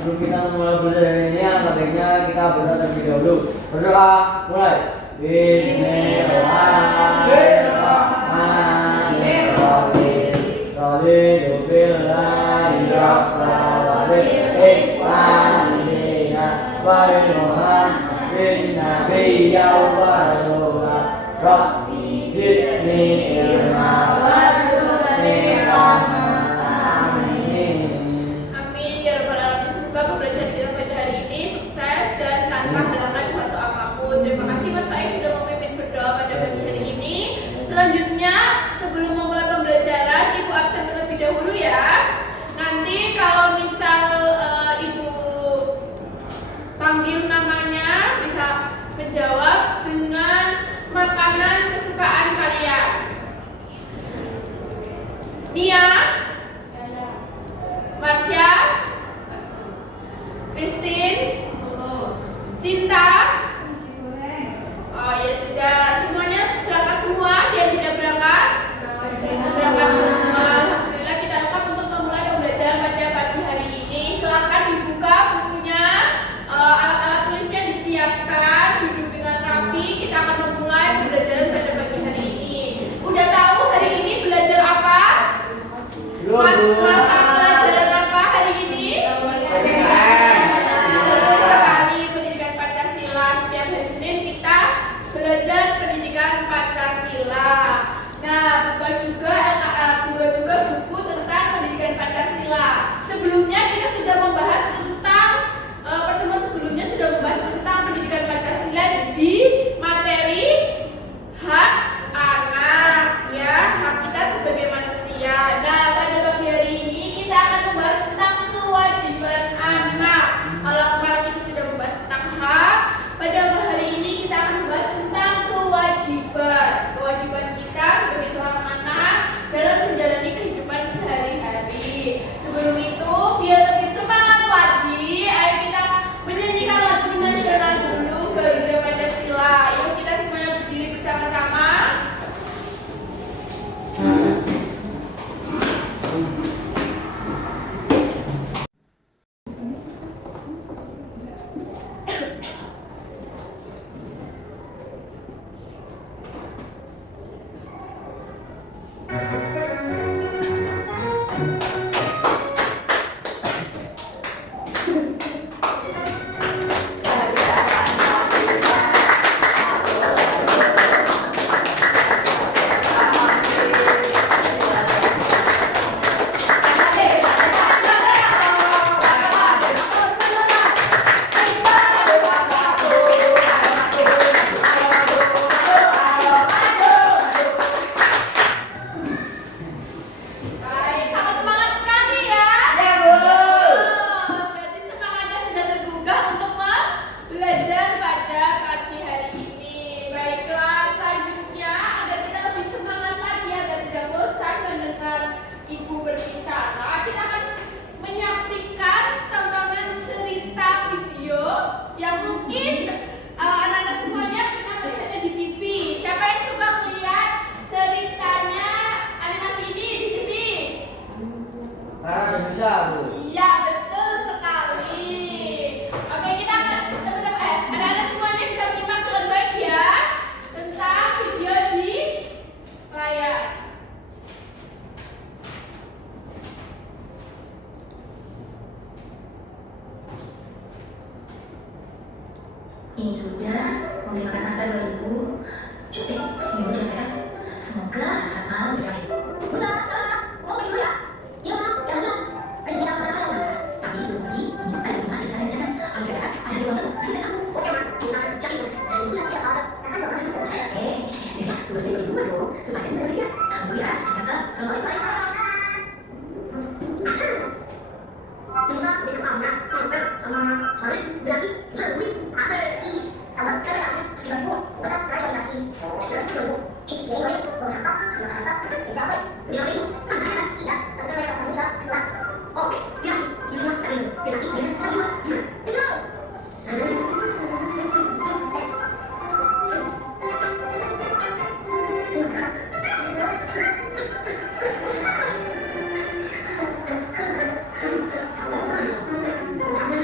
sebelum kita mulai belajar ini, alangkah baiknya kita berdoa terlebih dahulu. Berdoa, mulai. Bismillahirrahmanirrahim. Sholidu billahi rabbil alamin. Islamina wa Muhammadin nabiyya wa rasulah. Rabbi zidni ilma warzuqni rahmah. Amin. Amin ya rabbal alamin. Semoga pembelajaran kita pada hari ini sukses dan tanpa halangan suatu apapun. Terima kasih Mas Faiz sudah memimpin berdoa pada pagi hari ini. Selanjutnya, sebelum memulai pembelajaran, Ibu absen terlebih dahulu ya. Nanti kalau misal Ibu panggil namanya, bisa menjawab dengan makanan kesukaan kalian. Nia, Marsha, Christine, Sinta. Oh ya sudah, semuanya berangkat semua. Dia tidak berangkat? Berangkat semua. Alhamdulillah kita lengkap untuk memulai pembelajaran pada pagi hari ini. Silakan dibuka bukunya, alat-alat tulisnya disiapkan, duduk dengan rapi. Kita akan memulai pembelajaran pada pagi hari ini. Udah tahu hari ini belajar apa? Mata pelajaran apa hari ini? Sekali pendidikan Pancasila. Setiap hari Senin kita belajar pendidikan Pancasila. Nah, buka juga buku tentang pendidikan Pancasila. Sebelumnya kita sudah membahas tentang pertemuan sebelumnya sudah membahas tentang pendidikan Pancasila di materi hak anak, ya, hak kita sebagai manusia. Nah, pada pagi hari ini kita akan membahas tentang kewajiban anak. Kalau kemarin kita sudah membahas tentang hak, pada hari ini kita akan membahas tentang kewajiban kita sebagai seorang anak dalam menjalani kehidupan sehari-hari. Sebelum itu, biar lebih semangat lagi, ayo kita menyanyikan lagu nasional dulu, Garuda Pancasila. Yuk kita semuanya berdiri bersama-sama. Baik, sama semangat sekali ya. Ya, Bu. Berarti semangatnya sudah tergugah untuk belajar pada pagi hari ini. Baiklah, selanjutnya agar kita lebih semangat lagi, agar tidak bosan mendengar Ibu berbicara, kita akan menyaksikan tontonan cerita video yang mungkin anak-anak semuanya pernah melihatnya di TV. Siapa yang suka melihat ceritanya animasi ini di TV? Karena bisa, Bu. Iya, betul sekali. Oke, kita akan anak-anak semuanya bisa menyimak dengan baik ya tentang video di layar. Ini sudah memberikan angka 2000. Cukup, ini udah sehat. Semoga anak mau berhasil. Musa, mau pergi dulu ya? Iya, Mak. Ya udah. Ada yang mana? Tapi sebelum pergi, ini ada semua di sana jangan. Kalau katakan ada di mana? Bisa aku. Oke, Mak. Musa, cari dulu. Dari Musa ya, ada. Ya, tugas dari dulu dong. Supaya saya berlihat. Kamu ya, jangan. Assalamualaikum. Musa, di kepala, sama sore berarti Musa beli hasil ini. Kalau kita bisa silaku, Musa presentasi. Jelas dulu. Cici jadi baik, kalau sakit, silakan kita cek apa? Biar itu, mana tidak, tapi kalau kita Musa setelah. Oke, biar ini semua tadi, biar nanti biar tadi. Itu. Let's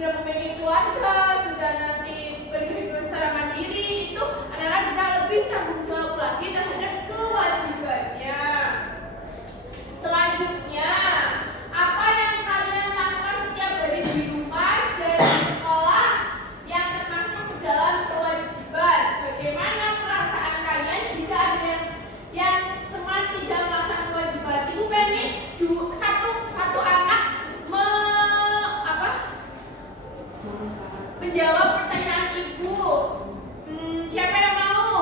sudah memiliki keluarga, sudah nanti berkehidupan secara mandiri, itu anak-anak bisa lebih tanggung jawab lagi terhadap kewajibannya. Selanjutnya, apa yang kalian lakukan setiap hari di rumah dan di sekolah yang termasuk dalam kewajiban? Bagaimana perasaan kalian jika ada yang teman tidak melaksanakan kewajiban? Ibu pengen satu anak menjawab pertanyaan ibu. Siapa yang mau?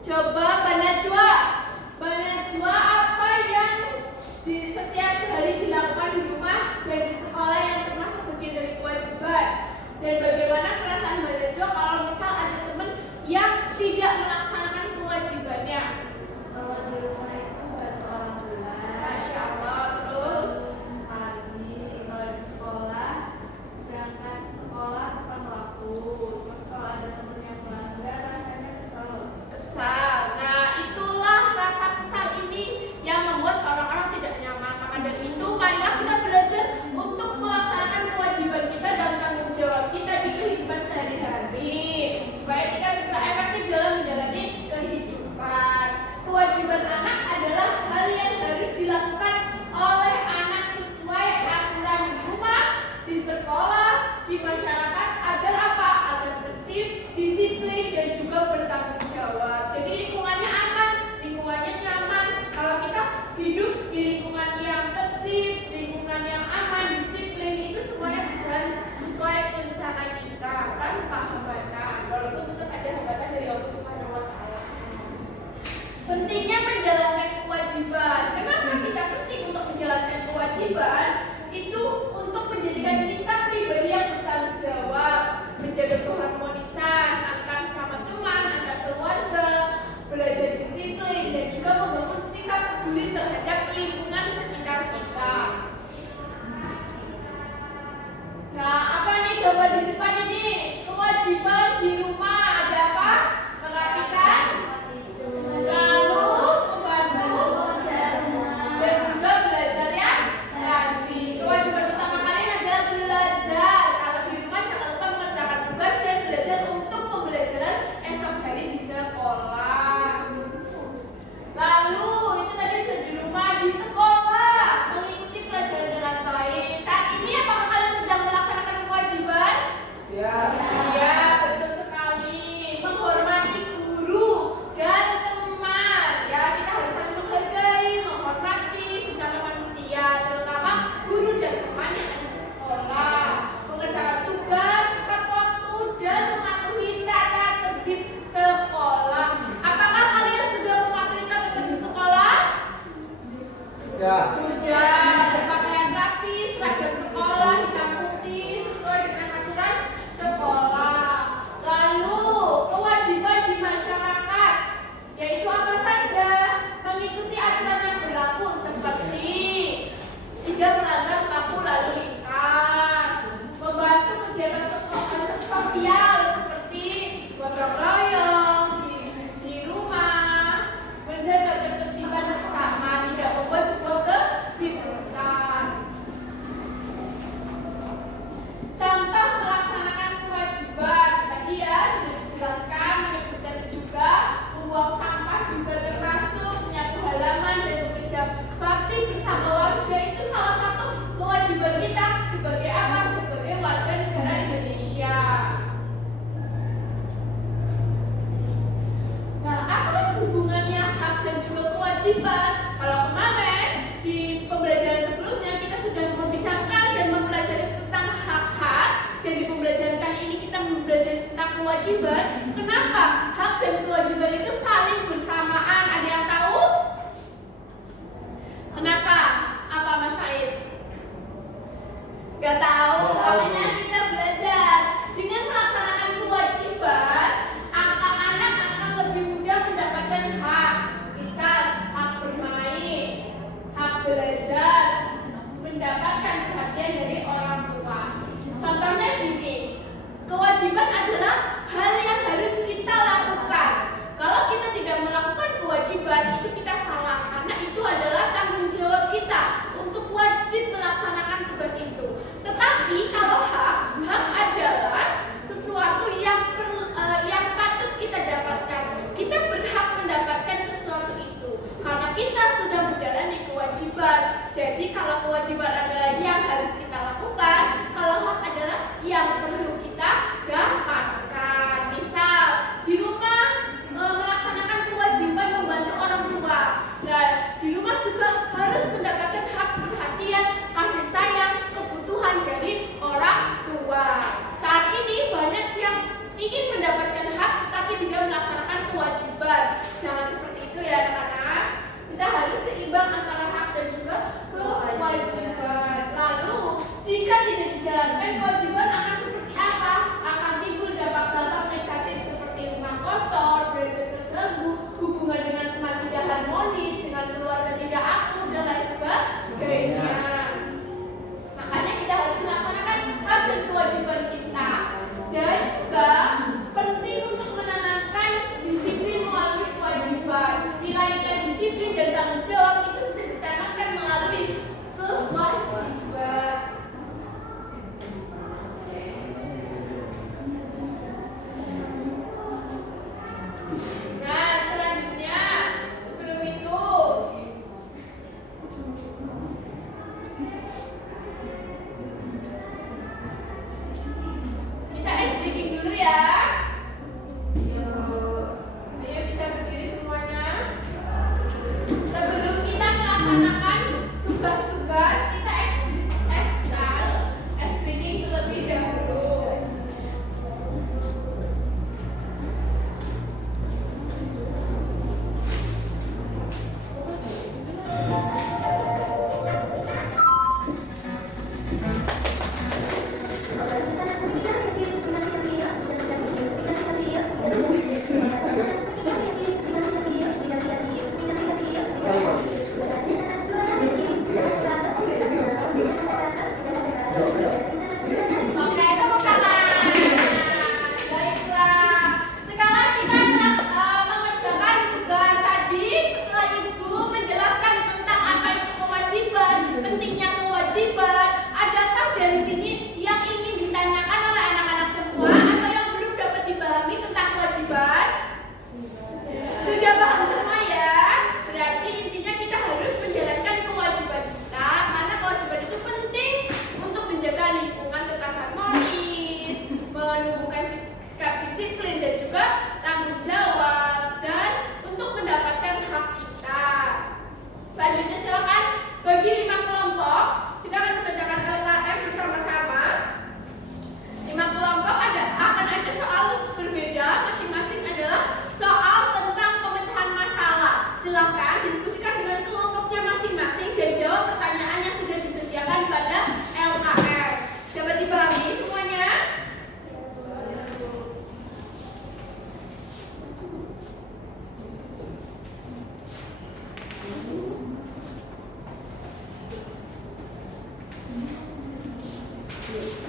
Coba Mbak Najwa. Mbak Najwa, apa yang di setiap hari dilakukan di rumah dan di sekolah yang termasuk bagian dari kewajiban? Dan bagaimana perasaan Mbak Najwa kalau misal ada teman yang tidak melaksanakan kewajibannya? Kalau di rumah itu bantu orang tua. Masya Allah. Terus Pagi kalau di sekolah berangkat sekolah tepat waktu. Terus kalau ada temen yang melanggar rasanya kesal. Nah, itulah rasa kesal ini yang membuat orang-orang tidak nyaman. Maka dari itu, marilah kita belajar untuk melaksanakan kewajiban kita dan tanggung jawab kita di kehidupan sehari-hari, supaya kita bisa efektif dalam menjalani kehidupan. Kewajiban anak adalah hal yang harus dilakukan oleh anak sesuai aturan di rumah, di sekolah, di masyarakat, agar apa? Agar tertib, disiplin, dan juga bertanggung jawab. Jadi lingkungannya aman, lingkungannya nyaman. Kalau kita hidup di lingkungan yang tertib, lingkungan yang aman, disiplin, itu semuanya berjalan sesuai rencana kita tanpa hambatan. Walaupun tetap ada hambatan dari Allah Subhanahu wa Ta'ala. Pentingnya menjalankan kewajiban. Kenapa kita penting untuk menjalankan kewajiban? Itu untuk menjadikan kita pribadi yang bertanggung jawab, menjaga keharmonisan antar sama teman, antar keluarga, belajar disiplin, dan juga membangun sikap peduli terhadap lingkungan sekitar kita. Nah, apa nih gambar di depan ini? Kewajiban di rumah ada apa? Perhatikan. Lalu membantu dan juga belajar yang rajin. Kewajiban utama kalian adalah belajar. Kalau di rumah jangan lupa mengerjakan tugas dan belajar untuk pembelajaran esok hari di sekolah. Lalu itu tadi sudah di rumah, di sekolah mengikuti pelajaran dengan baik. Saat ini apakah kalian sedang melaksanakan kewajiban? Ya. Ya, betul sekali. Menghormati guru dan teman. Ya, kita harus saling menghargai, menghormati sesama manusia, terutama guru dan teman yang ada di sekolah. Mengerjakan tugas tepat waktu dan mematuhi tata tertib sekolah. Apakah kalian sudah mematuhi tata tertib sekolah? Ya. Sudah. Berpakaian rapi, seragam sekolah hitam putih sesuai dengan aturan sekolah. Lalu kewajiban di masyarakat, yaitu apa saja? Mengikuti aturan yang berlaku seperti tidak melanggar lampu lalu lintas, membantu kegiatan sosial seperti gotong royong di rumah, menjaga ketertiban bersama, tidak membuat sebuah keributan. Contoh melaksanakan kewajiban tadi ya sudah dijelaskan, mengikuti juga membuang sampah juga termasuk, menyapu halaman dan bekerja bakti bersama warga itu salah satu kewajiban kita sebagai apa? Sebagai warga negara Indonesia. Nah, apa hubungannya hak dan juga kewajiban? Kalau kemarin di pembelajaran sebelumnya kita sudah membicarakan dan mempelajari tentang hak-hak, dan di pembelajaran kali ini kita mempelajari tentang kewajiban. Kenapa hak dan kewajiban itu saling bersamaan? Ada yang tahu? Kenapa? Apa Mas Faiz? Gak tahu. Makanya kita belajar dengan melaksanakan kewajiban, anak-anak akan lebih mudah mendapatkan hak. Misal hak bermain, hak belajar, mendapatkan perhatian dari orang tua. Contohnya gini, kewajiban adalah hal yang harus kita lakukan. Kalau kita tidak melakukan kewajiban, itu kita salah, karena itu adalah tanggung jawab kita untuk wajib melaksanakan tugas itu. Tetapi kalau hak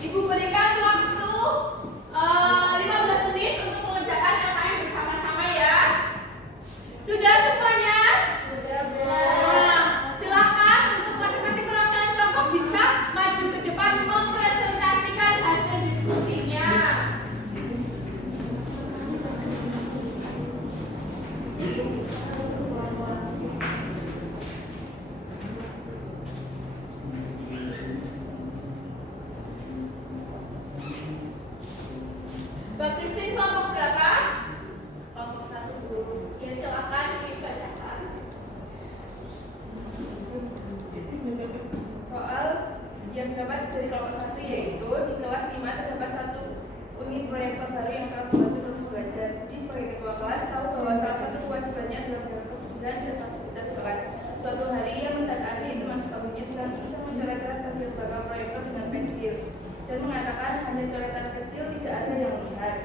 Ibu berikan waktu 15 menit untuk mengerjakan LKM bersama-sama ya. Sudah semuanya? Sudah, Bu. Nah, silakan untuk masing-masing perwakilan kelompok bisa maju ke depan mempresentasikan hasil diskusinya. Mbak Christine kelompok berapa? Kelompok 1, Bu. Ya silakan dibacakan. Soal yang didapat dari kelompok 1 yaitu di kelas 5 terdapat satu unit proyek terbaru yang sangat membantu proses belajar. Jadi sebagai ketua kelas tahu bahwa salah satu kewajibannya adalah menjaga kebersihan dan fasilitas kelas. Suatu hari ia melihat Andi teman sebagiannya sedang iseng mencoret-coret bagian belakang proyektor dengan pensil dan mengatakan hanya coretan kecil, tidak ada yang melihat.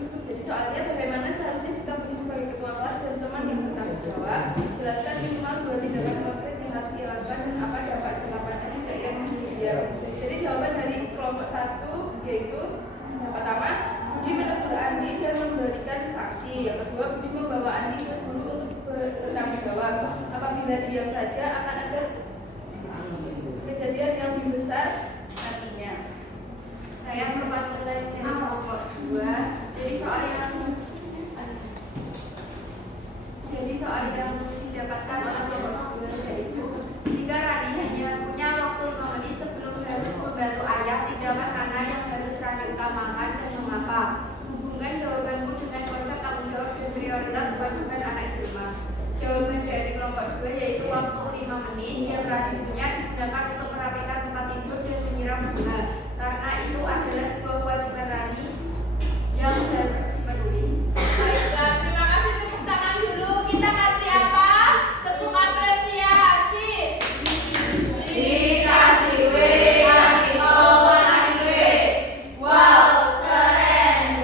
Jadi soalnya bagaimana seharusnya sikap Budi sebagai ketua kelas dan teman yang bertanggung jawab. Jelaskan minimal 2 tindakan konkret yang harus dilakukan dan apa dampak dilakukannya jika ia menghindar. Jadi jawaban dari kelompok 1 yaitu yang pertama, Budi menegur Andi dan memberikan sanksi. Yang kedua, Budi membawa Andi ke guru untuk bertanggung jawab. Apabila diam saja akan ada kejadian yang lebih besar nantinya. Saya berpasangan dari kelompok 2. Jadi soal yang didapatkan oleh kelompok 2 yaitu jika Rani hanya punya waktu 5 menit sebelum harus membantu ayah, tindakan mana yang harus Rani utamakan dan mengapa? Hubungkan jawabanmu dengan konsep tanggung jawab dan prioritas kewajiban anak di rumah. Jawaban dari kelompok 2 yaitu waktu 5 menit yang Rani punya digunakan untuk merapikan tempat tidur dan menyiram bunga. Karena itu adalah sebuah kewajiban Rani yang harus dipenuhi. Baiklah, terima kasih, tepuk tangan dulu. Kita kasih apa? Tepuk apresiasi. Dikasih W, kasih O, kasih W. Wow, keren.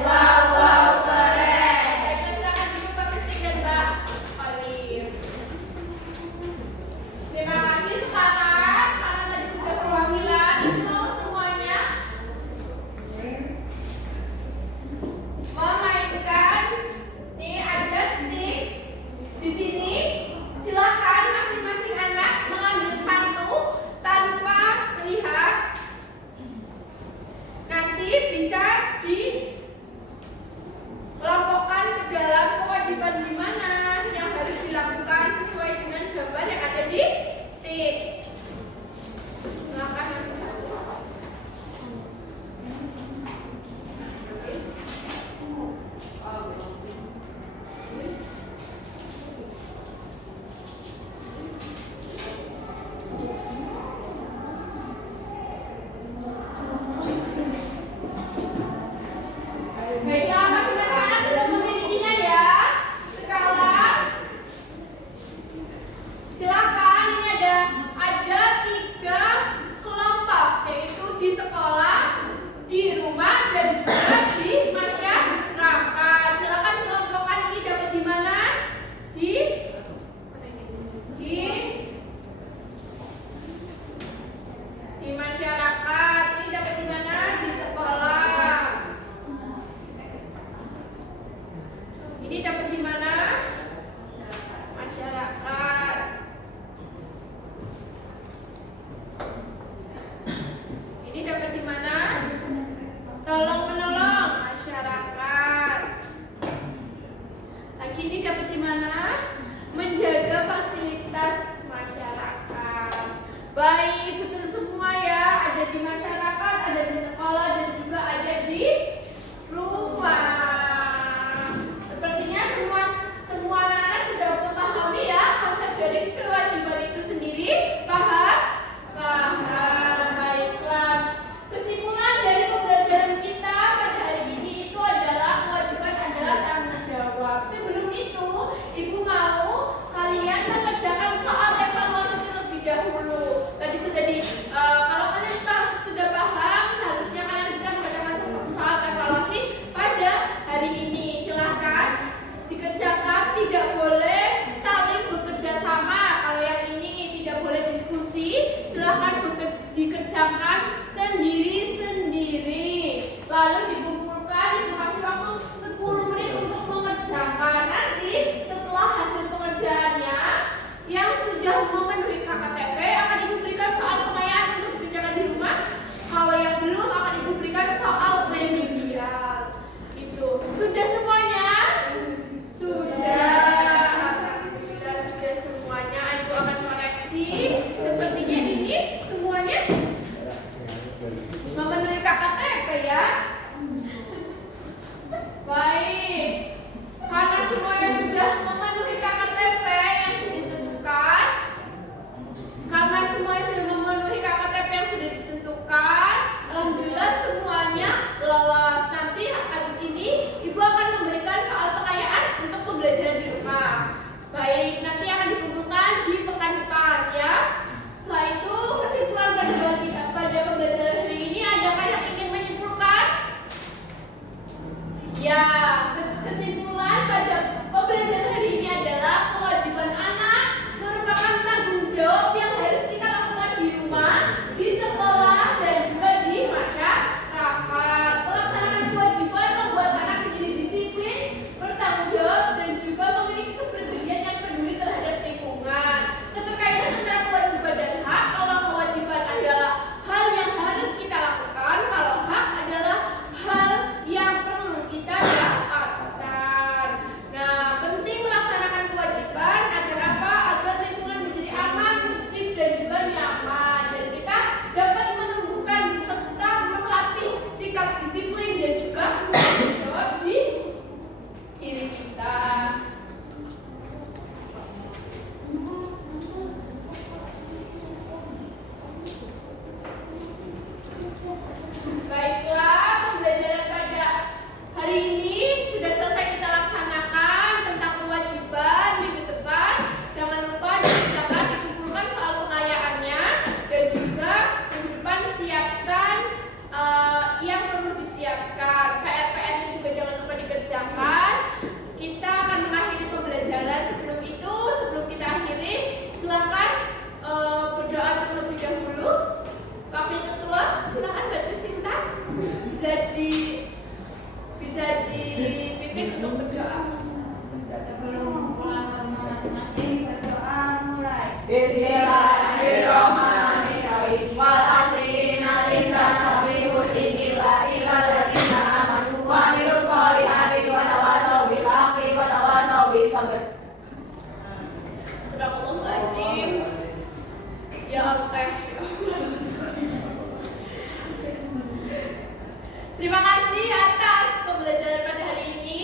Terima kasih atas pembelajaran pada hari ini.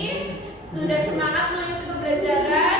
Sudah semangat mengikuti pembelajaran.